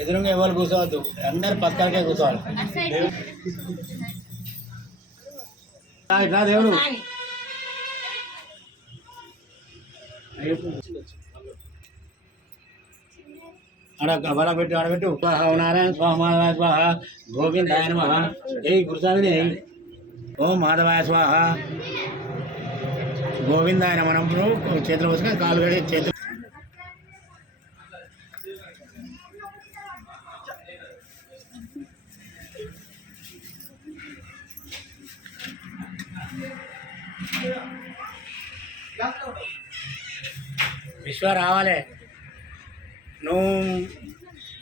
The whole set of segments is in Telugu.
ఎదురుగా ఎవరు కూర్చోవద్దు, అందరు పక్కలకే కూర్చోవాలి. దేవుడు ఆడబెట్టు నారాయణ స్వామి స్వాహ, గోవిందాయ నమః, ఏ గురుస్వామిని ఓం మాధవాయ స్వాహ, గోవిందాయ నమః. చేతులు పోసుకొని కాలు కడి చేతులు విశ్వ రావాలి. నువ్వు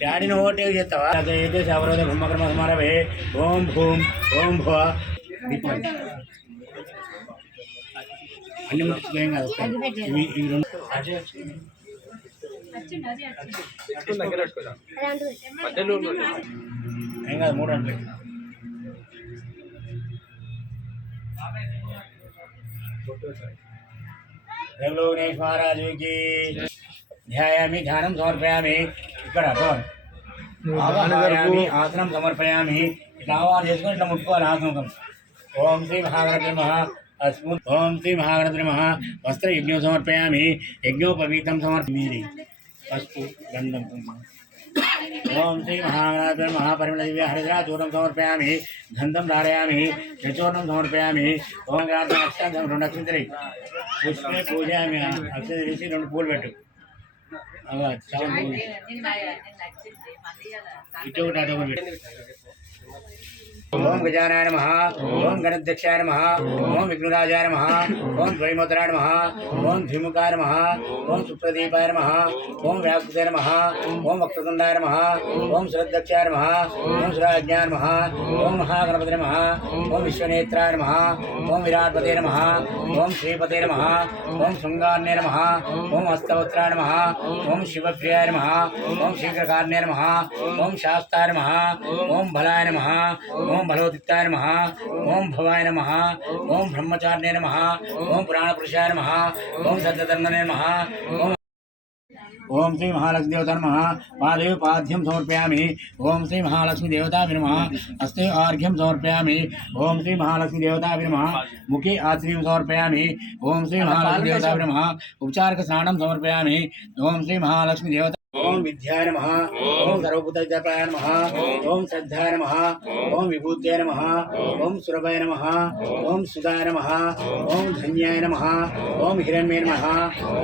డాడీని ఓవర్టేక్ చేస్తావా? అయితే అవరోధ బ్రహ్మక్రమ సమారభే ఓం భూం ఓం భువ అన్ని ఏం కాదు. ఇవి రెండు ఏం కాదు, మూడు అంటే దేవలోకనేశ్వర మహారాజుకి ధ్యాయామి, ధ్యానం సమర్పయామి. ఇక్కడ ఆవాహయామి, ఆసనం సమర్పయామి. ఇట్లా ఆవాహన చేసుకొని ఇట్లా ముట్టుకోవాలి ఆసనం. ఓం శ్రీ మహాగణపతి నమః. అస్మత్ ఓం శ్రీ మహాగణపతి నమః. వస్త్ర యజ్ఞం సమర్పయామి, యజ్ఞోపవీతం సమర్పయామి. పసుపు గంధం. ఓం శ్రీ మహాగణపతి నమః. పరిమళ దివ్య హరిద్రా చూర్ణం సమర్పయామి, గంధం ధారయామి, చూర్ణం సమర్పయామి. ఓం అక్షంతం రెండు అక్షంతరి పుష్పే పూజయామి. అక్షంత తీసి రెండు పూలు పెట్టు. ఓం గజానాయ నమః. ఓం గణాధ్యక్షాయ నమః. ఓం విఘ్నరాజాయ నమః. ఓం ద్వైమోత్తరాయ నమః. ఓం ద్విముఖాయ నమః. ఓం సుప్రదీపాయ నమః. ఓం వ్యాకృతే నమః. ఓం వక్రతుండాయ నమః. ఓం సురదక్షాయ నమః. ఓం సురాజ్ఞాయ నమః. ఓం మహాగణపతి నమః. ఓం విశ్వనేత్రాయ నమః. ఓం విరాట్పతే నమః. ఓం శ్రీపతే నమః. ఓం శృంగార్ణే నమః. ఓం హస్తవస్త్రాయ నమః. ఓం శివప్రియాయ నమః. ఓం శీఘ్రకార్ణే నమః. ఓం శాస్తాయ నమః. ఓం బలాయ నమః. ఓం బలోదిత్యాయ నమః. ఓం భవాయ నమః. ఓం బ్రహ్మచారిణే నమః. ఓం పురాణపురుషాయ నమః. ఓం సత్యధర్మనే నమః. ఓం శ్రీ మహాలక్ష్మీ దేవత నమః. పాదే పాద్యం సమర్పయామి. ఓం శ్రీ మహాలక్ష్మీ దేవతాభి నమః. హస్తే ఆర్ఘ్యం సమర్పయామి. ఓం శ్రీ మహాలక్ష్మీ దేవతాభి నమః. ముఖే ఆశ్రయం సమర్పయామి. ఓం శ్రీ మహాలక్ష్మీ దేవతాభి నమః. ఉపచారక స్నానం సమర్పయామి. ఓం శ్రీ మహాలక్ష్మీ దేవత. ఓం విద్యాయ నమః. ఓం సర్వభూతహితాయ నమః. ఓం శ్రద్ధాయ నమః. ఓం విభూత్యాయ నమః. ఓం సురభాయ నమః. ఓం సుధాయ నమః. ఓం ధన్యాయ నమః. ఓం హిరణ్యే నమః.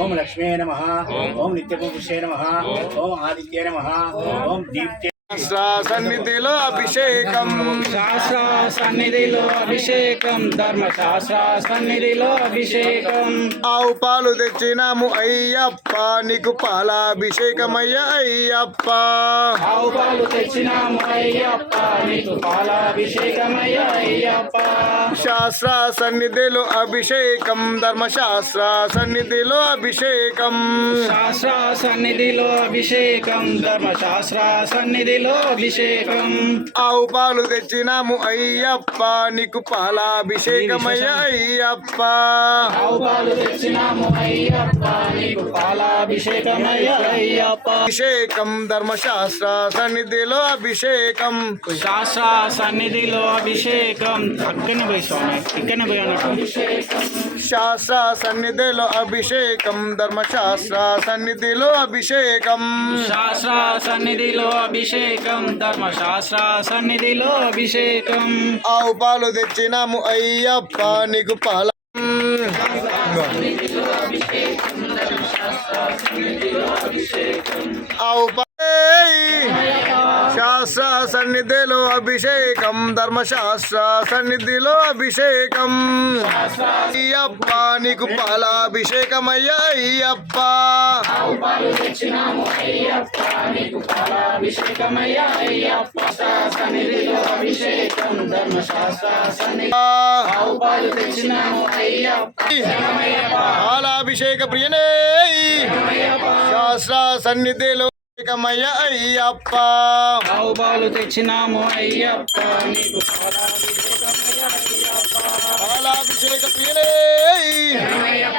ఓం లక్ష్మీ నమః. ఓం నిత్యపురుషే నమః. ఓం ఆదిత్యాయ నమః. ఓం దీప్తే. శాస్త్ర సన్నిధిలో అభిషేకం, శాస్త్ర సన్నిధిలో అభిషేకం, ధర్మశాస్త్ర సన్నిధిలో అభిషేకం. ఆవు పాలు తెచ్చినాము అయ్యప్ప, నీకు పాలాభిషేకమయ్య అయ్యప్ప. ఆవు పాలు తెచ్చినాము అయ్యప్ప, నీకు పాలాభిషేకమయ్య అయ్యప్ప. శాస్త్ర సన్నిధిలో అభిషేకం, ధర్మశాస్త్ర సన్నిధిలో అభిషేకం. శాస్త్ర సన్నిధిలో అభిషేకం, ధర్మశాస్త్ర సన్నిధిలో అభిషేకం. ఆవు పాలు తెచ్చినాము అయ్యప్ప, నీకు పాలాభిషేకమయ్య అయ్యప్ప. ఆవు పాలు తెచ్చినాము అయ్యప్ప, నీకు పాలాభిషేకమయ్య అయ్యప్ప. అభిషేకం, ధర్మశాస్త్ర సన్నిధిలో అభిషేకం. శాస్త్ర సన్నిధిలో అభిషేకం. అక్కనే పోయి స్వామి, ఇక్కడనే పోయి అన్నట్టు. శాస్త్ర సన్నిధిలో అభిషేకం, ధర్మశాస్త్ర సన్నిధిలో అభిషేకం. శాస్త్ర సన్నిధిలో అభిషేకం, ధర్మశాస్త్ర సన్నిధిలో అభిషేకం. ఆవు పాలు తెచ్చినాము అయ్యప్ప, నీకు పాల. ఆవు శాస్త్ర సన్నిధిలో అభిషేకం, ధర్మశాస్త్ర సన్నిధిలో అభిషేకం. అయ్యప్ప, నీకు పాలాభిషేకమయ్య అయ్యప్ప. పాలాభిషేక ప్రియనే శాస్త్ర సన్నిధిలో అభిషేకమయ్య అయ్యప్ప. ఆవు పాలు తెచ్చినాము అయ్యప్ప, నీకు పాలాభిషేక ప్రియనే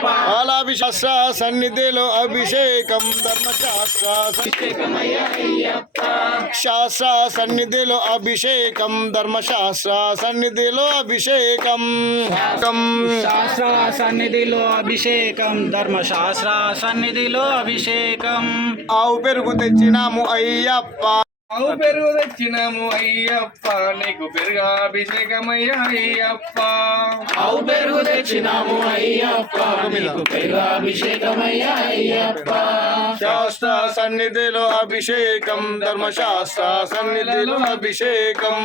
పాలాభిషేక సన్నిధిలో అభిషేకం, ధర్మశాస్త్ర అభిషేకమయ్య అయ్యప్ప. శాస్త్ర సన్నిధిలో అభిషేకం ధర్మశాస్త్ర సన్నిధిలో అభిషేకం శాస్త్ర సన్నిధిలో అభిషేకం ధర్మశాస్త్ర సన్నిధిలో అభిషేకం ఆవు పెరుగు తెచ్చినాము అయ్యప్ప ఆవు పెరుగు తెచ్చినాము అయ్యప్ప నీకు పెరుగాభిషేకమయ్యా అయ్యప్ప ఆవు పెరుగు తెచ్చినాము అయ్యప్ప నీకు పెరుగాభిషేకమయ్యా అయ్యప్ప శాస్త్ర సన్నిధిలో అభిషేకం ధర్మశాస్త్ర సన్నిధిలో అభిషేకం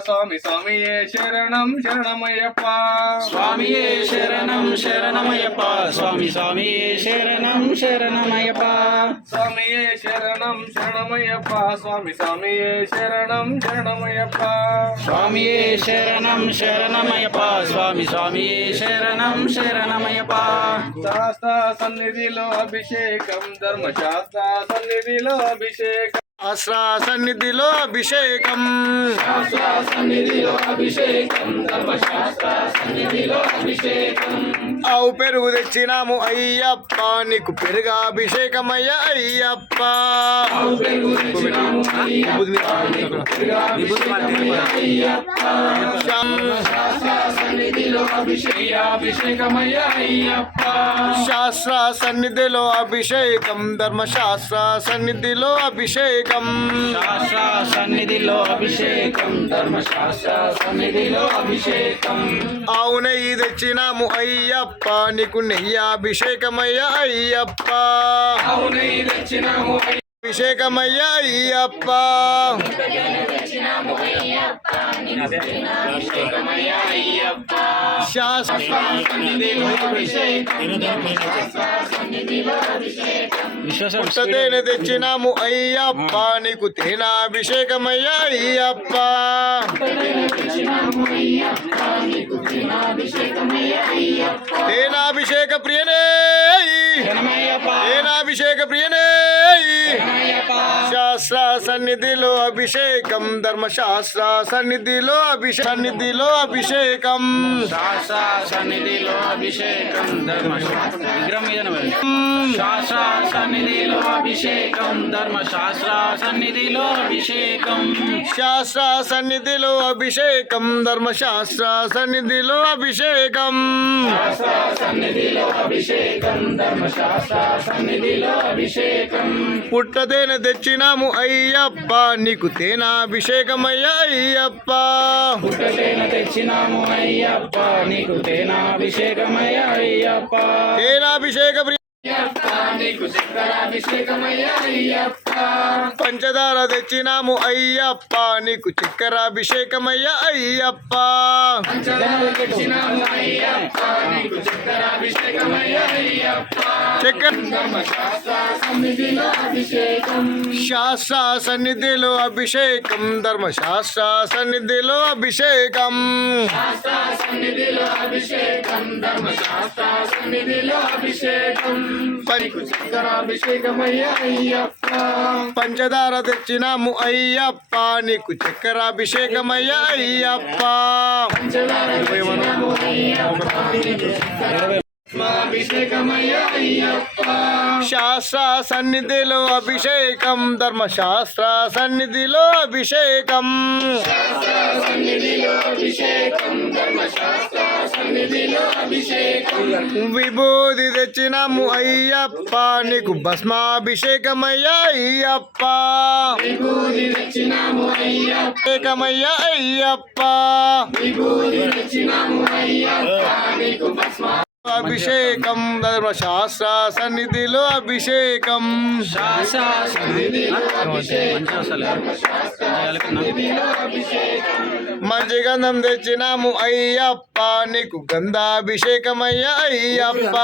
స్వామి స్వామియే శరణం శరణమయ్యప్ప స్వామియే శరణం శరణమయ్యప్ప స్వామి స్వామియే శరణం శరణమయ్యప్ప స్వామియే శరణం శరణమయ్యప్ప స్వామి స్వామియే శరణం శరణమయ్యప్ప స్వామియే శరణం శరణమయ్యప్ప స్వామి స్వామియే శరణం శరణమయ్యప్ప శాస్త్ర సన్నిధిలో అభిషేకం ధర్మశాస్త్ర సన్నిధిలో అభిషేకం శాస్త్ర సన్నిధిలో అభిషేకం సన్నిధిలో అభిషేకం ధర్మశాస్త్ర సన్నిధిలో అభిషేకం ఆవు పెరుగు తెచ్చినాము అయ్యప్ప నీకు పెరుగాభిషేకమయ్యా అయ్యప్ప సన్నిధిలో అభిషేకమయ్యా అయ్యప్ప శాస్త్ర సన్నిధిలో అభిషేకం ధర్మశాస్త్ర సన్నిధిలో అభిషేకం శాస్త్ర సన్నిధిలో అభిషేకం ధర్మశాస్త్ర సన్నిధిలో అభిషేకం ఆవు నెయ్యి తెచ్చినాము అయ్యప్ప నీకు నెయ్యి అభిషేకమయ్యా అయ్యప్ప అవునై తెచ్చినాము అభిషేకమయ్యా అయ్యప్ప శాస్త్ర పుట్టతేనె తెచ్చినాము అయ్యప్ప నీకు తేనాభిషేకమయ్యా అయ్యప్ప తేనాభిషేక ప్రియనే తేనాభిషేక ప్రియనే శాస్త్ర సన్నిధిలో అభిషేకం ధర్మశాస్త్ర సన్నిధిలో సన్నిధిలో అభిషేకం శాస్త్ర సన్నిధిలో అభిషేకం ధర్మశాస్త్ర విగ్రహం మీద శాస్త్ర సన్నిధిలో అభిషేకం ధర్మశాస్త్ర సన్నిధిలో అభిషేకం శాస్త్ర సన్నిధిలో అభిషేకం ధర్మశాస్త్ర సన్నిధిలో అభిషేకం సన్నిధిలో అభిషేకం ధర్మశాస్త్ర సన్నిధిలో అభిషేకం పుట్టతేనె తెచ్చినాము అయ్యప్ప నీకు తేనాభిషేకమయ్యా అయ్యప్ప పుట్టతేన తెచ్చినాము అయ్యప్ప నీకు తేనాభిషేకమయ్యా అయ్యప్ప తేనాభిషేక ప్రియ నీకు చక్రాభిషేకమయ్యా అయ్యప్ప పంచదార తెచ్చినాము అయ్యప్ప నీకు చక్కెరాభిషేకమయ్యా అయ్యప్ప తెచ్చినాము అయ్యప్ప నీకు చక్రాభిషేకమయ్యా అయ్యప్ప చక్కెర ధర్మశాస్త్ర సన్నిధిలో అభిషేకం శాస్త్ర సన్నిధిలో అభిషేకం ధర్మశాస్త్ర సన్నిధిలో అభిషేకం సన్నిధిలో అభిషేకం ధర్మశాస్త్ర సన్నిధిలో అభిషేకం చక్రాభిషేకమయ్యా అయ్యప్ప పంచదార తెచ్చినాము అయ్యప్ప నీకు చక్కెరాభిషేకమయ్యా అయ్యప్ప అభిషేకమయ్యా అయ్యప్ప శాస్త్ర సన్నిధిలో అభిషేకం ధర్మశాస్త్ర సన్నిధిలో అభిషేకం సన్నిధిలో అభిషేకం ధర్మశాస్త్ర సన్నిధిలో అభిషేకం విభూది తెచ్చినాము అయ్యప్ప నీకు భస్మాభిషేకమయ్యా అయ్యప్ప విభూది తెచ్చినాము అయ్యప్ప అభిషేకమయ్యా అయ్యప్ప విభూది తెచ్చినాము అయ్యప్ప నీకు భస్మ అభిషేకం ధర్మశాస్త్ర సన్నిధిలో అభిషేకం శాస్త్ర సన్నిధిలో అభిషేకం మంచి గంధం తెచ్చినాము అయ్యప్ప నీకు గంధాభిషేకమయ్యా అయ్యప్ప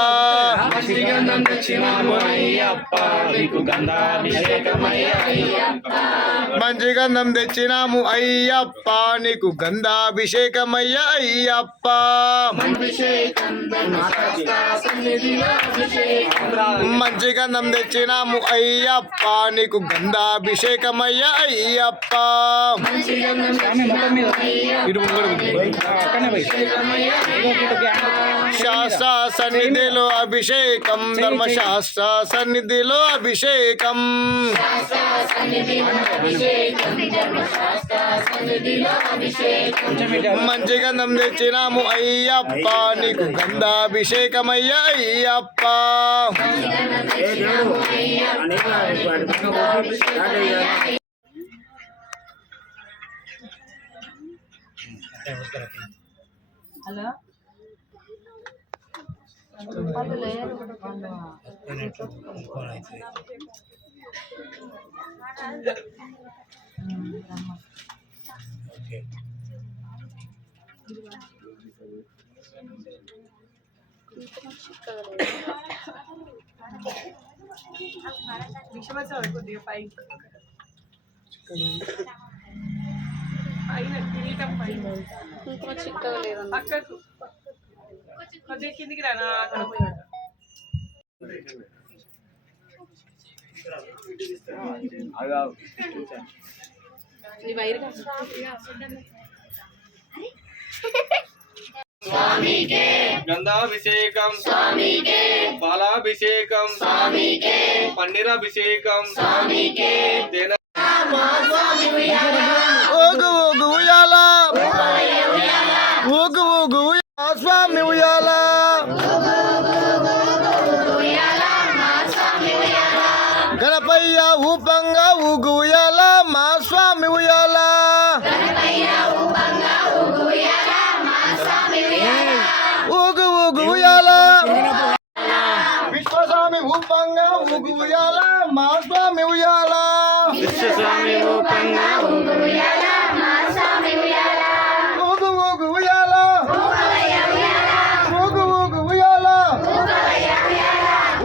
గంధం తెచ్చినాము అయ్యప్ప నీకు గంధాభిషేకమయ్యా అయ్యప్ప మంచి గంధం తెచ్చినాము అయ్యప్ప నీకు గంధాభిషేకమయ్యా అయ్యప్ప అభిషేకం ధర్మశాస్త్ర సన్నిధిలో అభిషేకం మంచి గంధం తెచ్చినాము అయ్యప్ప నీకు గంధాభిషేకమయ్యా అయ్యప్ప గంధం తెచ్చినాము అయ్యప్ప ఇటు ముంగడు. అభిషేకమయ్యా అయ్యప్ప శాస్త్ర సన్నిధిలో అభిషేకం ధర్మశాస్త్ర సన్నిధిలో అభిషేకం మంచి గంధం తెచ్చినాము అయ్యప్ప నీకు గంధాభిషేకమయ్యా అయ్యప్ప ఏ దేవుడు హలో ఓకే విషమచ్చాడు కొద్దిగా పైకి పైన కిరీటం పైన కుంకుమ చిక్కగా లేదన్న పక్కకు కొద్దిగా కిందికి రానా అక్కడ పోయాడు నీ వైరు గంధాభిషేకం పాలాభిషేకం పన్నీరాభిషేకం ఊగు ఊగు ఉయ్యాల ఊగు ఊగు ఉయ్యాల స్వామి ఉయ్యాల గణపయ్య ఊపంగా ఊగు ఉయ్యాల మా స్వామి ఉయ్యాల ఊగు ఊగు ఉయ్యాల విశ్వస్వామి ఊపంగా ఊగు ఉయ్యాల మా స్వామి ఉయ్యాల విశ్వస్వామి రూపంగా ఊగు ఊగు ఉయ్యాల ఊగు ఊగు ఉయ్యాల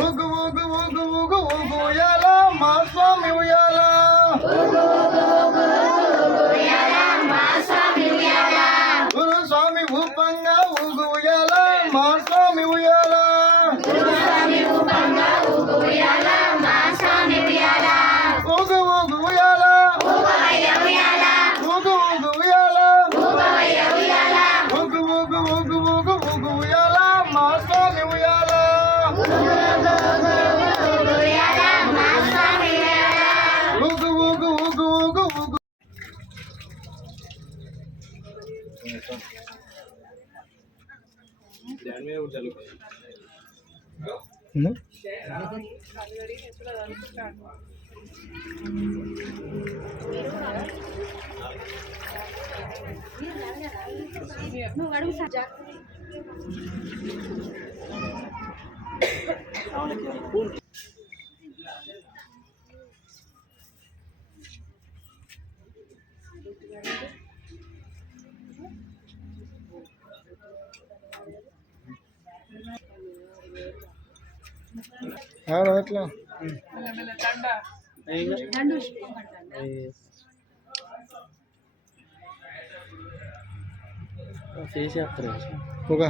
ఊగు ఊగు ఊగు ఊగు ఊగు ఉయ్యాల మా స్వామి ఉయ్యాల గురు స్వామి ఊపంగా ఊగు ఉయ్యాల మా స్వామి ఉయ్యాల ఊగు ఊగు ఉయ్యాల ఊగు ఊగు ఉయ్యాల ఊగు ఊగు ఊగు ఊగు ఊగు ఉయ్యాల మా స్వామి ఉయ్యాల ఊగు ఊగు ఊగు ఊగు ఊగు ఎట్లా చేసేస్తారు ఒక